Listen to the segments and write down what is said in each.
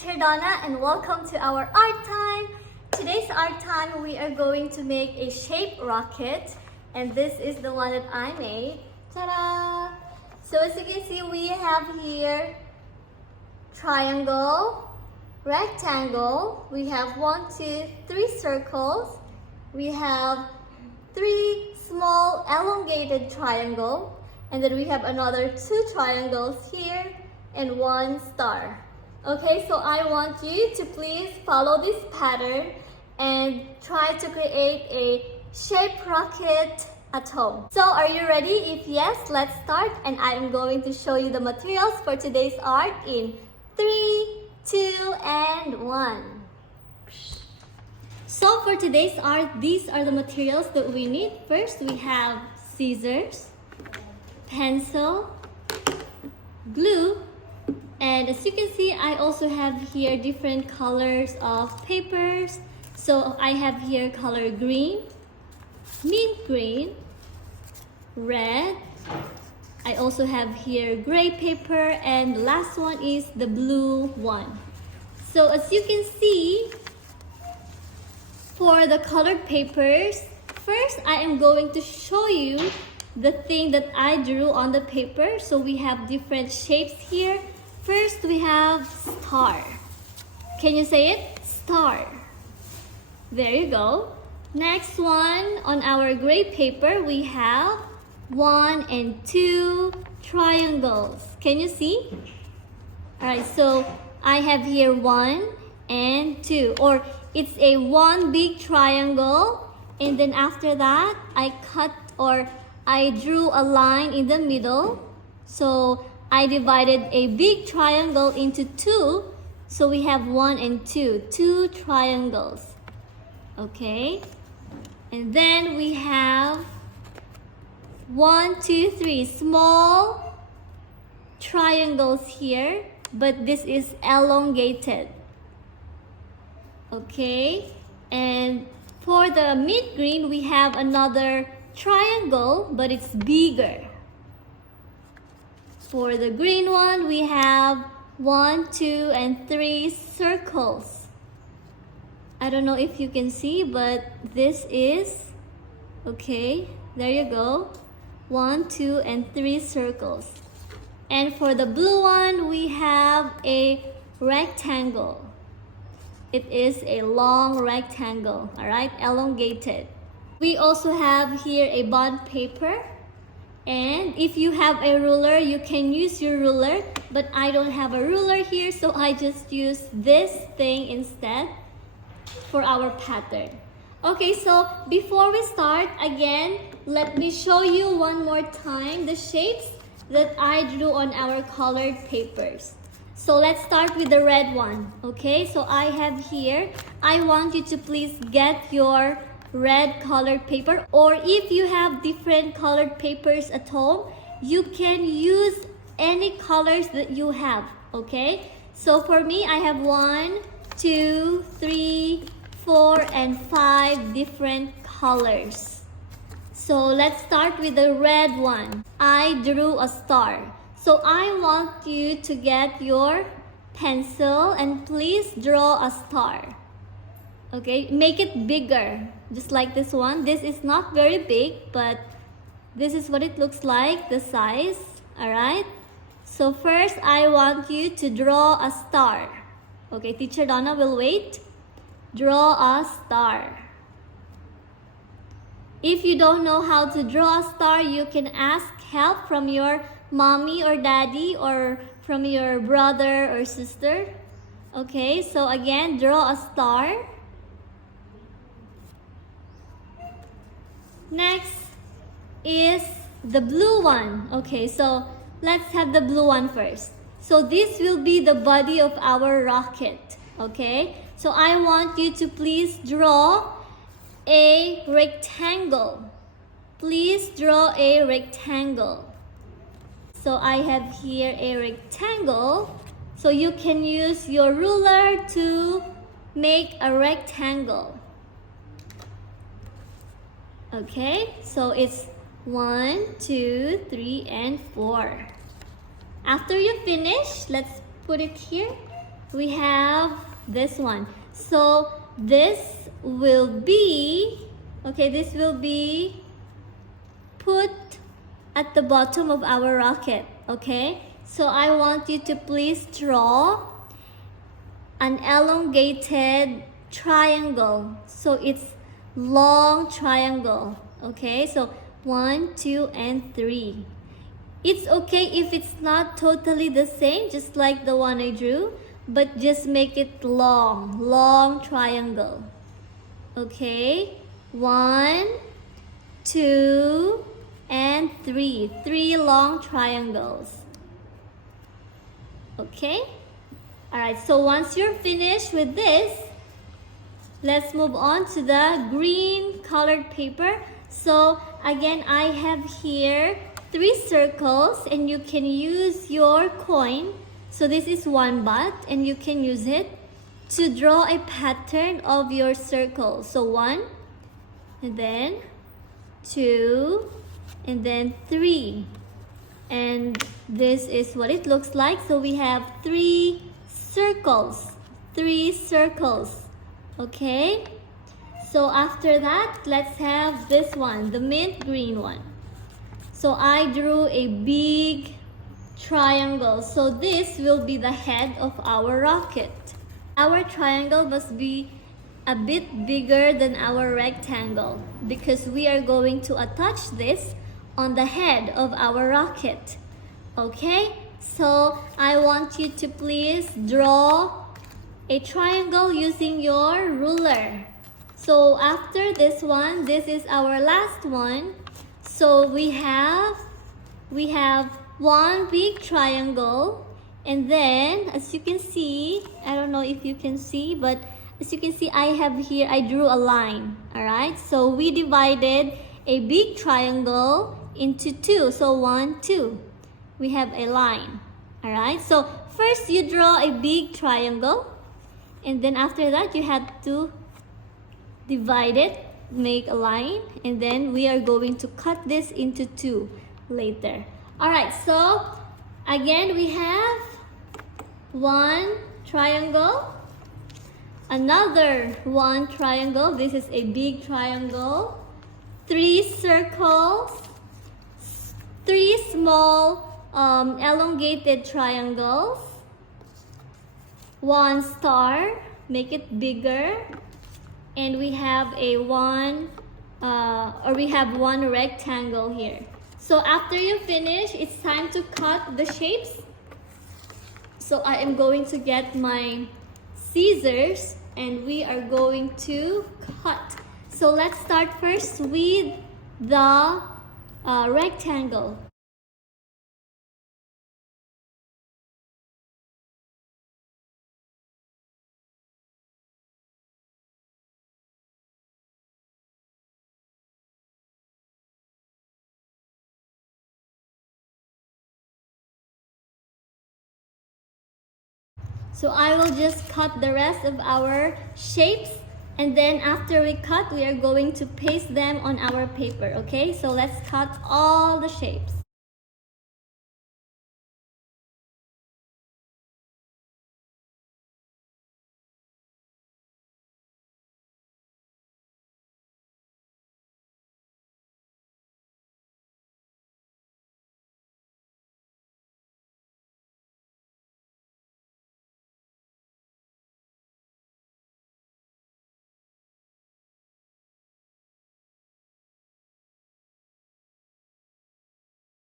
Teacher Donna and welcome to our art time. Today's art time we are going to make a shaped rocket and this is the one that I made. Ta-da! So as you can see we have here triangle, rectangle, we have 1, 2, 3 circles, we have 3 small elongated triangle, and then we have another 2 triangles here and 1 star. Okay, so I want you to please follow this pattern and try to create a shaped rocket at home. So are you ready? If yes, let's start, and I am going to show you the materials for today's art in 3, 2, and 1. So for today's art, these are the materials that we need. First, we have scissors, pencil, glue, and as you can see, I also have here different colors of papers. So I have here color green, mint green, red. I also have here gray paper, and the last one is the blue one. So as you can see, for the colored papers, first I am going to show you the thing that I drew on the paper. So we have different shapes here. First we have star. Can you say it? Star. There you go. Next one, on our gray paper we have 1 and 2 triangles. Can you see? Alright, so I have here 1 and 2, or it's a 1 big triangle, and then after that I drew a line in the middle. So I divided a big triangle into 2, so we have 1 and 2 triangles. Okay, and then we have 1, 2, 3 small triangles here, but this is elongated. Okay, and for the mint green we have another triangle, but it's bigger. For the green one we have 1, 2, and 3 circles. I don't know if you can see, but this is, okay, there you go, 1, 2, and 3 circles. And for the blue one we have a rectangle. It is a long rectangle, all right, elongated. We also have here a bond paper, and if you have a ruler you can use your ruler, but I don't have a ruler here, so I just use this thing instead for our pattern. Okay, so before we start, again, let me show you one more time the shapes that I drew on our colored papers. So let's start with the red one. Okay, so I have here, I want you to please get your red colored paper, or if you have different colored papers at home, you can use any colors that you have. Okay, so for me I have 1, 2, 3, 4, and 5 different colors. So let's start with the red one. I drew a star. So I want you to get your pencil and please draw a star. Okay, make it bigger, just like this one. This is not very big, but this is what it looks like, the size. Alright, so first I want you to draw a star. Okay, Teacher Donna will wait. Draw a star. If you don't know how to draw a star, you can ask help from your mommy or daddy, or from your brother or sister. Okay, so again, draw a star. Next is the blue one. Okay, so let's have the blue one first. So this will be the body of our rocket. Okay, so I want you to please draw a rectangle. Please draw a rectangle. So I have here a rectangle. So you can use your ruler to make a rectangle. Okay, so it's 1, 2, 3, and 4. After you finish, let's put it here. we have this one. So this will be, okay, this will be put at the bottom of our rocket, okay? So I want you to please draw an elongated triangle. So it's long triangle, okay? So 1, 2, and 3. It's okay if it's not totally the same, just like the one I drew, but just make it long triangle. Okay, 1, 2, and 3. 3 long triangles. Okay? Alright, so once you're finished with this, let's move on to the green colored paper. So again, I have here 3 circles, and you can use your coin. So this is 1 baht, and you can use it to draw a pattern of your circle. So 1, and then 2, and then 3. And this is what it looks like. So we have 3 circles. 3 circles. Okay? So after that, let's have this one, the mint green one. So I drew a big triangle. So this will be the head of our rocket. Our triangle must be a bit bigger than our rectangle because we are going to attach this on the head of our rocket. Okay? So I want you to please draw a triangle using your ruler. So after this one, this is our last one. So we have 1 big triangle, and then as you can see, I don't know if you can see, but as you can see, I have here, I drew a line. All right, so we divided a big triangle into 2. So 1, 2, we have a line. All right, so first you draw a big triangle, and then after that you have to divide it, make a line, and then we are going to cut this into 2 later. Alright, so again we have 1 triangle, another 1 triangle, this is a big triangle, 3 circles, 3 small elongated triangles, 1 star, make it bigger, and we have a one rectangle here. So after you finish, it's time to cut the shapes. So I am going to get my scissors, and we are going to cut. So let's start first with the rectangle. So I will just cut the rest of our shapes, and then after we cut, we are going to paste them on our paper, okay? So let's cut all the shapes.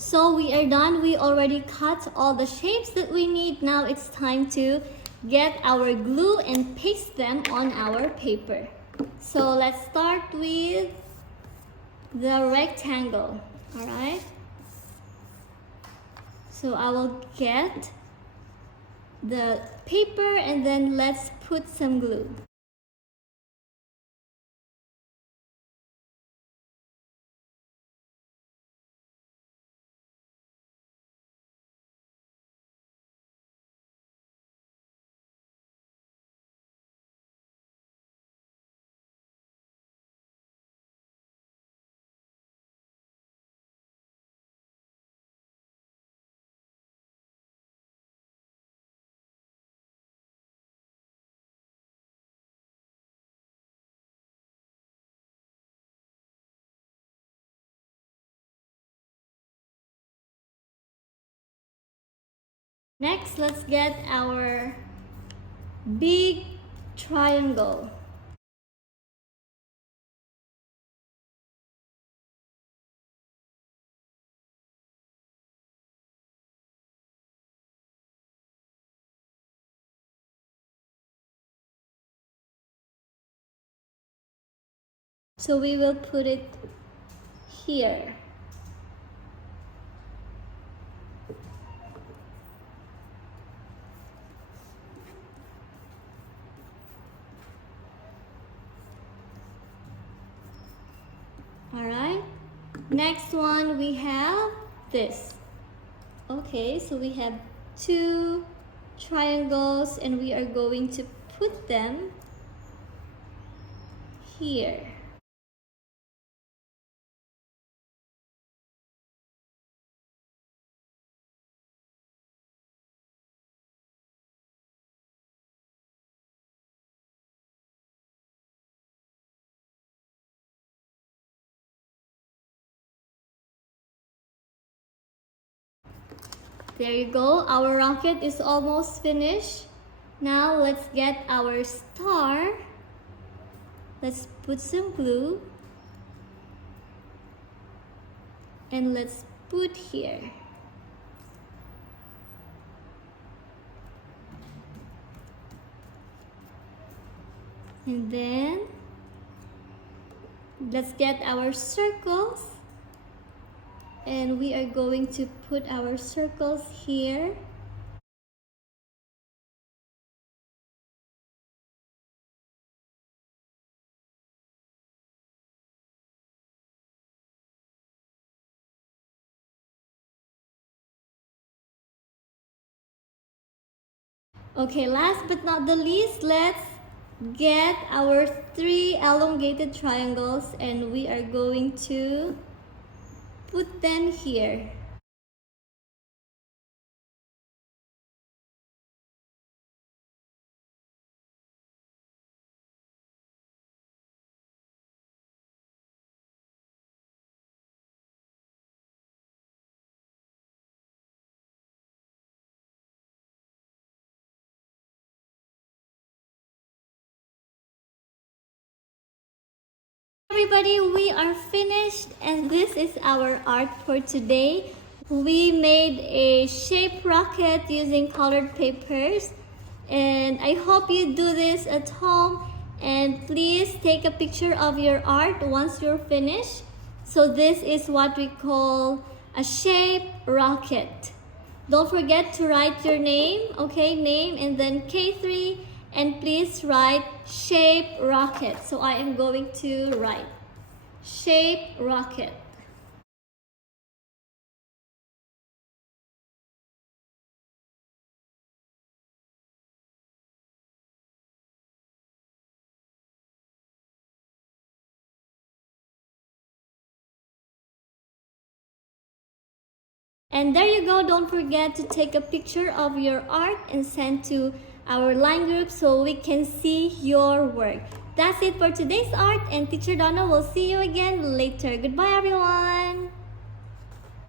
So we are done. We already cut all the shapes that we need. Now it's time to get our glue and paste them on our paper. So let's start with the rectangle. All right. So I will get the paper and then let's put some glue. Next, let's get our big triangle. So we will put it here. Alright, next one we have this. Okay, so we have two triangles and we are going to put them here. There you go, our rocket is almost finished. Now let's get our star. Let's put some glue. And let's put here. And then let's get our circles. And we are going to put our circles here. Okay, last but not the least, let's get our 3 elongated triangles and we are going to put them here. Everybody, we are finished and this is our art for today. We made a shape rocket using colored papers and I hope you do this at home and please take a picture of your art once you're finished. So this is what we call a shape rocket. Don't forget to write your name, okay, name and then K3 and please write shape rocket. So I am going to write shape rocket. And there you go, don't forget to take a picture of your art and send to our line group so we can see your work. That's it for today's art and Teacher Donna will see you again later. Goodbye everyone!